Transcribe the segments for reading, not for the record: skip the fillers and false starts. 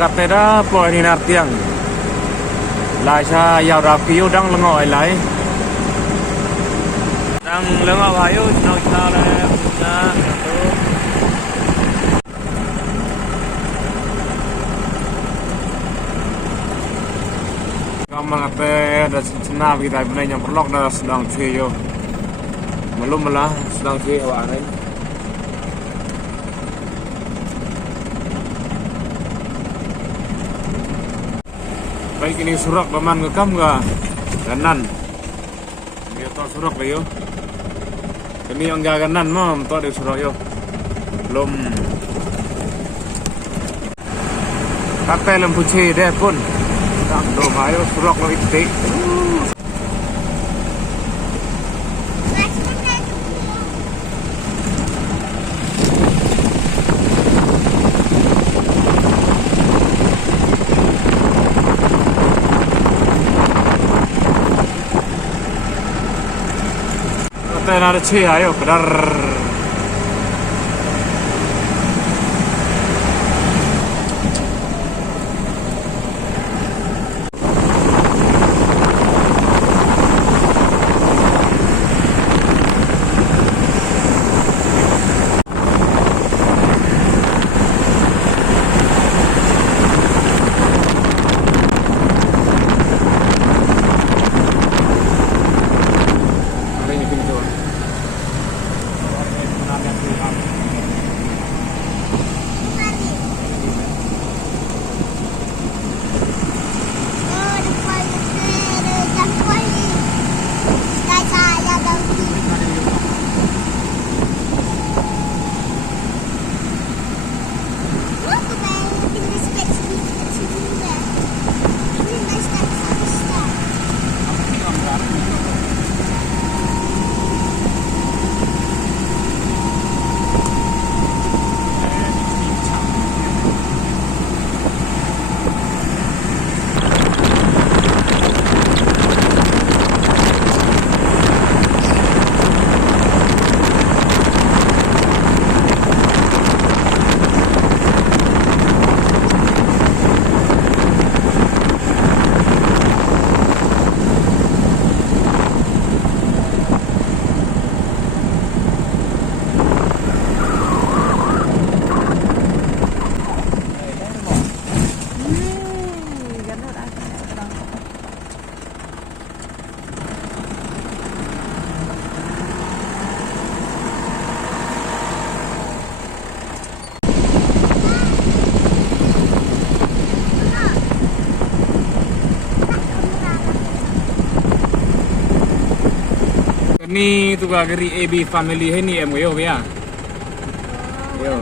katera po ini nartiang. Lai sa yau rap kiu dang lengo ai lai. Dang lengo ayo snow sa le na tu. Kamang ate da senap kita punya yang perlok da sedang cuy yo. Belum malah sedang cuy awak ni. Baik ini surak paman ngekam ga kanan. Dia to surak le yo. Ini yang ga kanan mam to de surak yo. Belum. Kate lembu ci deh pun. Tak do ayo surak lo itik. Ada cuy ayo kedar. Ni tu ga gari AB family he ni em yo ya. Yo.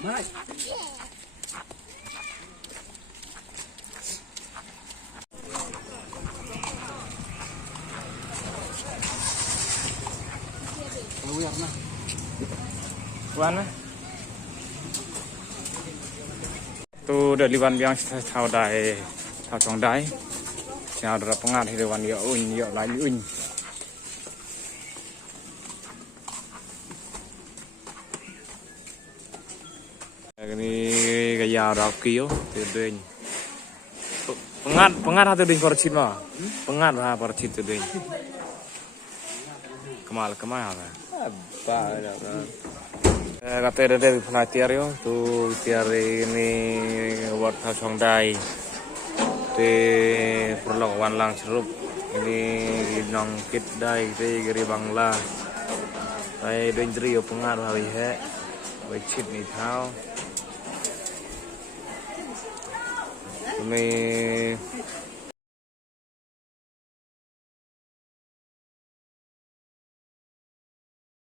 Mai. Tuan tu dari wan yang tahu dah tahu cong dah yang ada pengat dari wan ya ya lagi ini gaya rak kio tu deh pengat atau deh percit mah pengat lah percit tu deh kemal apa kata dari pelatihan yo tu tiar ini buat hasong dai te perlu wan lang serup ini nong kit dai te geri bangla dai dendri yo pengaruh hari he wajib ni tahu ini